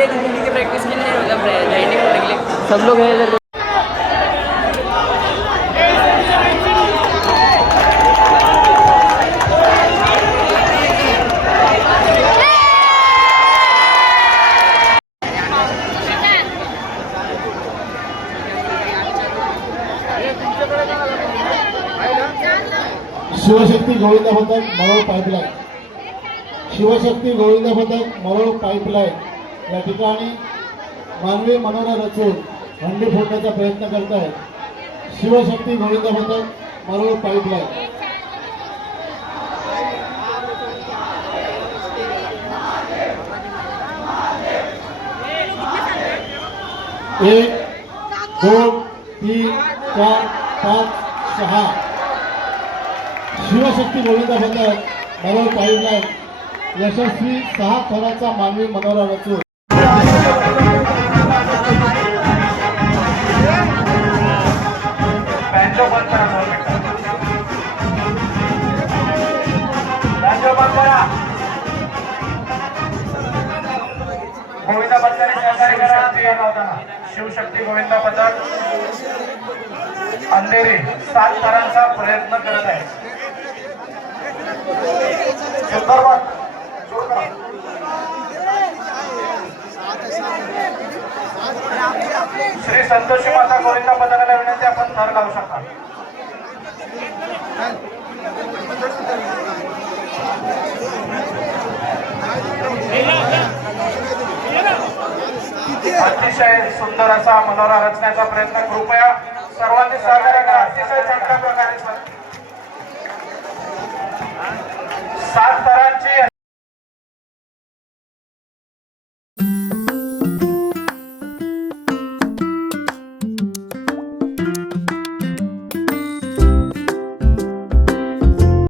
पहले दिन हिंदी की प्रैक्टिस के लिए मतलब राइटिंग करने के लिए सब लोग हैं इधर। शिवशक्ती गोविंद पथक मरोळ पाईपलाईन, शिवशक्ती गोविंद पथक मरोळ पाईपलाईन या ठिकाणी मानवी मनोरा रचून हंडी फोडण्याचा प्रयत्न करत आहे। शिवशक्ती गोविंद पथक मरोळ पाईपलाईन, एक दोन तीन चार पाच सहा। शिवशक्ती गोविंद पथक मरोळ पाईपलाईन यशस्वी 6 थराचा मानवी मनोरा रचून गोविंद पथकाने सहकार्य करा। शिवशक्ती गोविंद पथक अंधेरी 7 थरांचा प्रयत्न करत आहे। श्री संतोषी माता गोविंद पथकाला विनंती, आपण थर लावू शकता। अतिशय सुंदर असा मनोरा रचण्याचा प्रयत्न कृपया सर्वांनी सहकार्य करा। अतिशय चांगल्या प्रकारे 7 थरांची